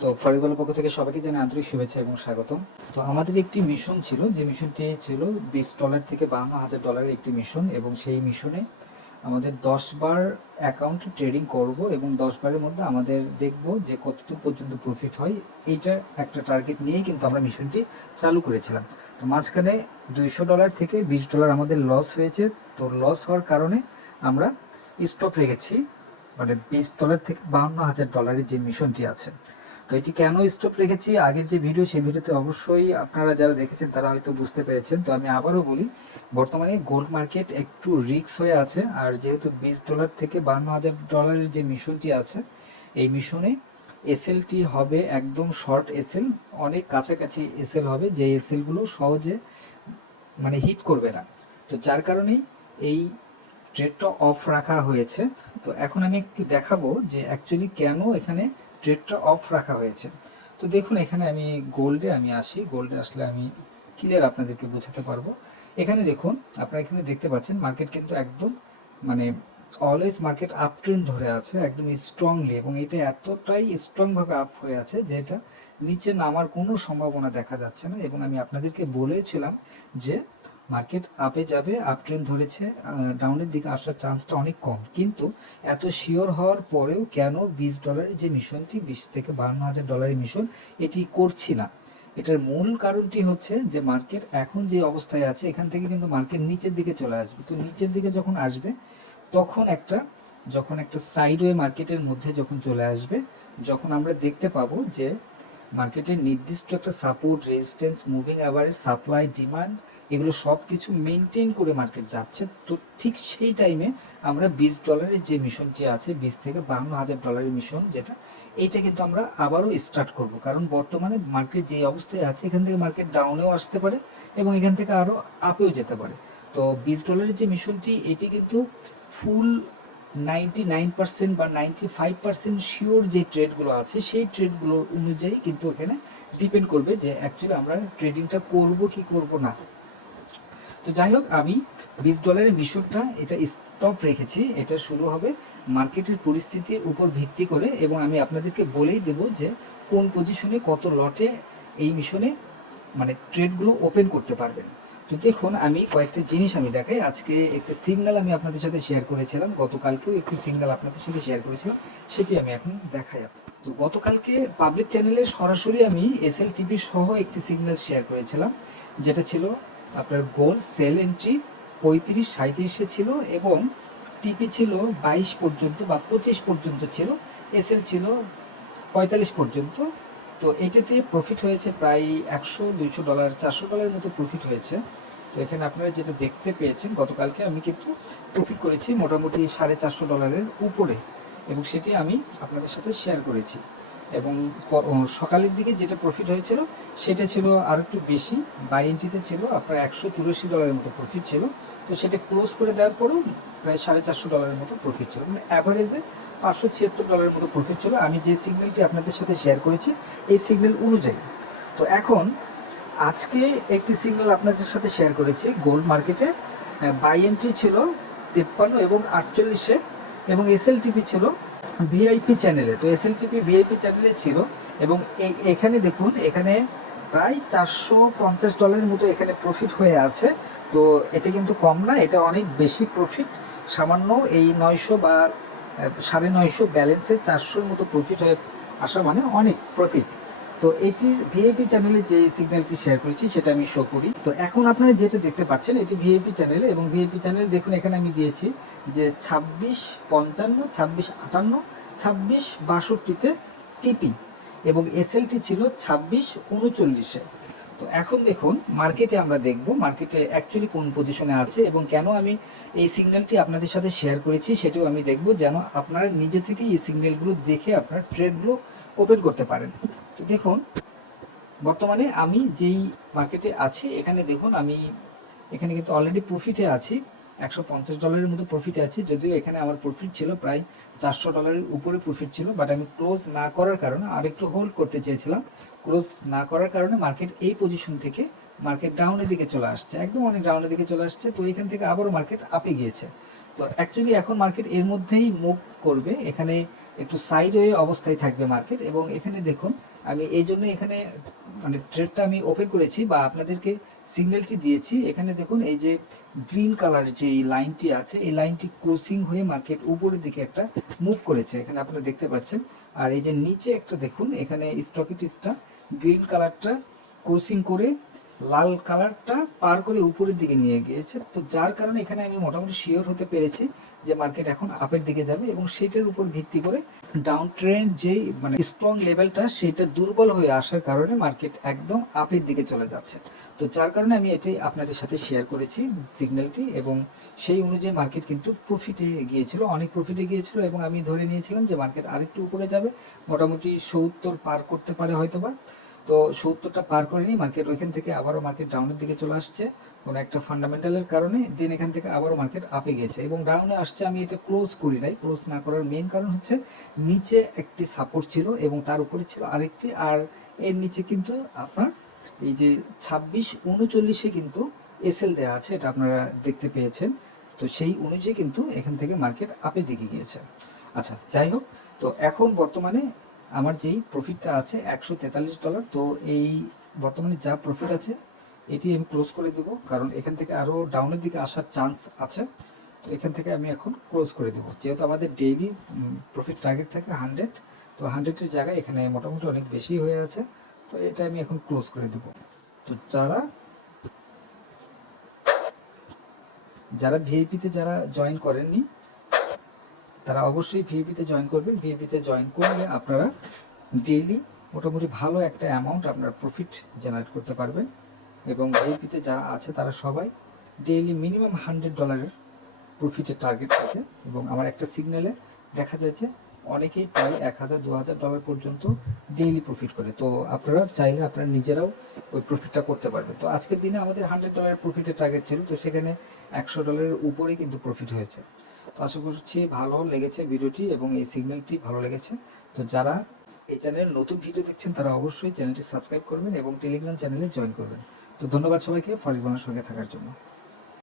তো ফরিবলের পক্ষ থেকে সবাইকে জানাই আন্তরিক শুভেচ্ছা এবং স্বাগতম। তো আমাদের একটি মিশন ছিল, যে মিশনটি ছিল বিশ ডলার থেকে বান্ন হাজার ডলারের একটি মিশন এবং সেই মিশনে আমাদের দশ বার অ্যাকাউন্ট ট্রেডিং করব এবং দশ বারের মধ্যে আমাদের দেখব যে কতদূর পর্যন্ত প্রফিট হয়। এইটার একটা টার্গেট নিয়েই কিন্তু আমরা মিশনটি চালু করেছিলাম। তো মাঝখানে দুইশো ডলার থেকে বিশ ডলার আমাদের লস হয়েছে। তো লস হওয়ার কারণে আমরা স্টপ রেখেছি। মানে বিশ ডলার থেকে বাহান্ন হাজার ডলারের যে মিশনটি আছে। তো এটি কেন স্টপ রেখেছি? আগের যে ভিডিও সেই ভিডিওতে অবশ্যই আপনারা যারা দেখেছেন, তারা হয়তো বুঝতে পেরেছেন। তো আমি আবারও বলি, বর্তমানে গোল্ড মার্কেট একটু রিক্স হয়ে আছে। আর যেহেতু বিশ ডলার থেকে বান্ন হাজার ডলারের যে মিশনটি আছে, এই মিশনে এসএলটি হবে একদম শর্ট এসএল অনেক কাছাকাছি এসএল হবে, যে এসএলগুলো সহজে মানে হিট করবে না। তো যার কারণেই এই ট্রেডটা অফ রাখা হয়েছে। তো এখন আমি একটু দেখাবো যে অ্যাকচুয়ালি কেন এখানে ট্রেডটা অফ রাখা হয়েছে। তো দেখুন, এখানে আমি গোল্ডে আমি আসি। গোল্ডে আসলে আমি ক্লিয়ার আপনাদেরকে বোঝাতে পারব। এখানে দেখুন, আপনারা এখানে দেখতে পাচ্ছেন মার্কেট কিন্তু একদম মানে অলওয়েজ মার্কেট আপ ট্রেন্ড ধরে আছে, একদম স্ট্রংলি এবং এটা এতটাই স্ট্রংভাবে আপ হয়ে আছে যে এটা নিচে নামার কোনো সম্ভাবনা দেখা যাচ্ছে না এবং আমি আপনাদেরকে বলেছিলাম যে মার্কেট আপে যাবে আপ ট্রেন্ড ধরেছে ডাউনের দিকে আসার চান্সটা অনেক কম। কিন্তু এত শিওর হওয়ার পরেও কেন বিশ ডলারের যে মিশনটি, বিশ থেকে বান্ন হাজার ডলারের মিশন এটি করছি না? এটার মূল কারণটি হচ্ছে যে মার্কেট এখন যে অবস্থায় আছে, এখান থেকে কিন্তু মার্কেট নিচের দিকে চলে আসবে। তো নিচের দিকে যখন আসবে, তখন একটা, যখন একটা সাইডওয়ে মার্কেটের মধ্যে যখন চলে আসবে, যখন আমরা দেখতে পাবো যে মার্কেটের নির্দিষ্ট একটা support resistance moving average supply demand এগুলো সব কিছু মেনটেন করে মার্কেট যাচ্ছে। তো ঠিক সেই টাইমে আমরা বিশ ডলারের যে মিশনটি আছে, বিশ থেকে বান্ন হাজার ডলারের মিশন যেটা, এইটা কিন্তু আমরা আবারও স্টার্ট করব। কারণ বর্তমানে মার্কেট যে অবস্থায় আছে, এখান থেকে মার্কেট ডাউনেও আসতে পারে এবং এখান থেকে আরও আপেও যেতে পারে। তো বিশ ডলারের যে মিশনটি এটি কিন্তু ফুল নাইনটি নাইন পার্সেন্ট বা নাইনটি ফাইভ পার্সেন্ট শিওর যে ট্রেডগুলো আছে, সেই ট্রেডগুলোর অনুযায়ী কিন্তু এখানে ডিপেন্ড করবে যে অ্যাকচুয়ালি আমরা ট্রেডিংটা করব কি করব না। তো যাই হোক, আমি বিশ ডলারের মিশনটা এটা স্টপ রেখেছি। এটা শুরু হবে মার্কেটের পরিস্থিতির উপর ভিত্তি করে এবং আমি আপনাদেরকে বলেই দেব যে কোন পজিশনে কত লটে এই মিশনে মানে ট্রেডগুলো ওপেন করতে পারবেন। তো দেখুন, আমি কয়েকটা জিনিস আমি দেখাই। আজকে একটা সিগনাল আমি আপনাদের সাথে শেয়ার করেছিলাম। গতকালকেও একটি সিগনাল আপনাদের সাথে শেয়ার করেছিলাম। সেটি আমি এখন দেখাই। তো গতকালকে পাবলিক চ্যানেলে সরাসরি আমি এসএল টিভি সহ একটি সিগনাল শেয়ার করেছিলাম, যেটা ছিল আপনার গোল সেল এন্ট্রি পঁয়ত্রিশ সাঁত্রিশে ছিল এবং টিপি ছিল বাইশ পর্যন্ত বা পঁচিশ পর্যন্ত ছিল এসএল ছিল পঁয়তাল্লিশ পর্যন্ত। তো এটাতে প্রফিট হয়েছে প্রায় একশো, দুইশো ডলার চারশো ডলারের মতো প্রফিট হয়েছে। তো এখানে আপনারা যেটা দেখতে পেয়েছেন, গতকালকে আমি কিন্তু প্রফিট করেছি মোটামুটি সাড়ে চারশো ডলারের উপরে এবং সেটি আমি আপনাদের সাথে শেয়ার করেছি। এবং সকালের দিকে যেটা প্রফিট হয়েছিল, সেটা ছিল আর একটু বেশি। বাই এন্ট্রিতে ছিল আপনার একশো চুরাশি ডলারের মতো প্রফিট ছিল। তো সেটা ক্লোজ করে দেওয়ার পরেও প্রায় সাড়ে চারশো ডলারের মতো প্রফিট ছিল। মানে অ্যাভারেজে পাঁচশো ছিয়াত্তর ডলারের মতো প্রফিট ছিল। আমি যে সিগন্যালটি আপনাদের সাথে শেয়ার করেছি, এই সিগন্যাল অনুযায়ী। তো এখন আজকে একটি সিগন্যাল আপনাদের সাথে শেয়ার করেছি গোল্ড মার্কেটে বাই এন্ট্রি ছিল তেপ্পান্ন এবং আটচল্লিশে এবং এসএলটিপি ছিল ভিআইপি চ্যানেলে তো এস এসএলটিপি ভিআইপি চ্যানেলে ছিল, এবং এখানে দেখুন, এখানে প্রায় চারশো পঞ্চাশ ডলারের মতো এখানে প্রফিট হয়ে আছে। তো এটা কিন্তু কম না, এটা অনেক বেশি প্রফিট সামান্য এই নয়শো বা সাড়ে নয়শো ব্যালেন্সে চারশোর মতো প্রফিট হয়ে আসা মানে অনেক প্রফিট তো এটির ভিআইপি চ্যানেলে যে সিগন্যালটি শেয়ার করেছি, সেটা আমি শো করি। তো এখন আপনারা যেটা দেখতে পাচ্ছেন, এটি ভিআইপি চ্যানেলে এবং ভিআইপি চ্যানেলে দেখুন, এখানে আমি দিয়েছি যে ছাব্বিশ পঞ্চান্ন, ছাব্বিশ আটান্ন, ছাব্বিশ বাষট্টিতে টিপি এবং এসএলটি ছিল ছাব্বিশ উনচল্লিশে। তো এখন দেখুন মার্কেটে আমরা দেখব মার্কেটে অ্যাকচুয়ালি কোন পজিশনে আছে এবং কেন আমি এই সিগন্যালটি আপনাদের সাথে শেয়ার করেছি, সেটাও আমি দেখব যেন আপনারা নিজে থেকে এই সিগন্যালগুলো দেখে আপনার ট্রেডগুলো ওপেন করতে পারেন। তো দেখুন, বর্তমানে আমি যেই মার্কেটে আছি, এখানে দেখুন আমি, এখানে কিন্তু অলরেডি প্রফিটে আছি। একশো পঞ্চাশ ডলারের মতো প্রফিটে আছি, যদিও এখানে আমার প্রফিট ছিল প্রায় চারশো ডলারের উপরে প্রফিট ছিল বাট আমি ক্লোজ না করার কারণে আরেকটু হোল্ড করতে চেয়েছিলাম। ক্লোজ না করার কারণে মার্কেট এই পজিশন থেকে মার্কেট ডাউনের দিকে চলে আসছে, একদম অনেক ডাউনের দিকে চলে আসছে, তো এখান থেকে আবারও মার্কেট আপে গিয়েছে। তো অ্যাকচুয়ালি এখন মার্কেট এর মধ্যেই মুভ করবে, এখানে একটু সাইড হয়ে অবস্থায় থাকবে মার্কেট এবং এখানে দেখুন, আমি এই জন্য এখানে মানে ট্রেডটা আমি ওপেন করেছি বা আপনাদেরকে সিগন্যালটি দিয়েছি। এখানে দেখুন, এই যে গ্রিন কালার যে এই লাইনটি আছে, এই লাইনটি ক্রসিং হয়ে মার্কেট উপরের দিকে একটা মুভ করেছে। এখানে আপনারা দেখতে পাচ্ছেন। আর এই যে নিচে একটা দেখুন, এখানে স্টকিটিসটা গ্রিন কালারটা ক্রসিং করে লাল কালারটা পার করে উপরের দিকে নিয়ে গিয়েছে। তো যার কারণে এখানে আমি মোটামুটি শিওর হতে পেরেছি যে মার্কেট এখন আপের দিকে যাবে এবং সেটার উপর ভিত্তি করে ডাউন ট্রেন্ড যেই মানে স্ট্রং লেভেলটা সেটা দুর্বল হয়ে আসার কারণে মার্কেট একদম আপের দিকে চলে যাচ্ছে। তো যার কারণে আমি এটাই আপনাদের সাথে শেয়ার করেছি সিগন্যালটি এবং সেই অনুযায়ী মার্কেট কিন্তু প্রফিটে গিয়েছিল, অনেক প্রফিটে গিয়েছিল এবং আমি ধরে নিয়েছিলাম যে মার্কেট আরেকটু উপরে যাবে, মোটামুটি সত্তর পার করতে পারে হয়তোবা। তো সত্তরটা পার করেনি মার্কেট ওইখান থেকে আবারও মার্কেট ডাউনের দিকে চলে আসছে। কোনো একটা ফান্ডামেন্টালের কারণে দেন এখান থেকে আবারও মার্কেট আপে গেছে এবং ডাউনে আসছে আমি এটা ক্লোজ করি নাই। ক্লোজ না করার মেন কারণ হচ্ছে নিচে একটি সাপোর্ট ছিল এবং তার উপরে ছিল আরেকটি আর এর নিচে কিন্তু আপনার এই যে ছাব্বিশ উনচল্লিশে কিন্তু এসএল দেওয়া আছে, এটা আপনারা দেখতে পেয়েছেন। তো সেই অনুযায়ী কিন্তু এখান থেকে মার্কেট আপের দিকে গিয়েছে। আচ্ছা যাই হোক, তো এখন বর্তমানে আমার যেই প্রফিটটা আছে একশো তেতাল্লিশ ডলার তো এই বর্তমানে যা প্রফিট আছে, এটি আমি ক্লোজ করে দেবো, কারণ এখান থেকে আরও ডাউনের দিকে আসার চান্স আছে। তো এখান থেকে আমি এখন ক্লোজ করে দেবো। যেহেতু আমাদের ডেইলি প্রফিট টার্গেট থাকে হান্ড্রেড তো হান্ড্রেডের জায়গায় এখানে মোটামুটি অনেক বেশি হয়ে আছে, তো এটা আমি এখন ক্লোজ করে দেবো। তো যারা যারা ভিআইপিতে যারা জয়েন করেননি তারা অবশ্যই ভিএপিতে জয়েন করবেন। ভিএপিতে জয়েন করলে আপনারা ডেইলি মোটামুটি ভালো একটা অ্যামাউন্ট আপনার প্রফিট জেনারেট করতে পারবেন এবং ভিএপিতে যারা আছে তারা সবাই ডেইলি মিনিমাম হান্ড্রেড ডলারের প্রফিটের টার্গেট থাকে এবং আমার একটা সিগন্যালে দেখা যায় যে অনেকেই প্রায় এক হাজার, দু হাজার ডলার পর্যন্ত ডেইলি প্রফিট করে। তো আপনারা চাইলে আপনারা নিজেরাও ওই প্রফিটটা করতে পারবেন। তো আজকের দিনে আমাদের হান্ড্রেড ডলারের প্রফিটের টার্গেট ছিল, তো সেখানে একশো ডলারের উপরেই কিন্তু প্রফিট হয়েছে। তো আশা করছি ভালো লেগেছে ভিডিওটি এবং এই সিগন্যালটি ভালো লেগেছে। তো যারা এই চ্যানেলের নতুন ভিডিও দেখছেন, তারা অবশ্যই চ্যানেলটি সাবস্ক্রাইব করবেন এবং টেলিগ্রাম চ্যানেলে জয়েন করবেন। তো ধন্যবাদ সবাইকে ফরিদবানের সঙ্গে থাকার জন্য।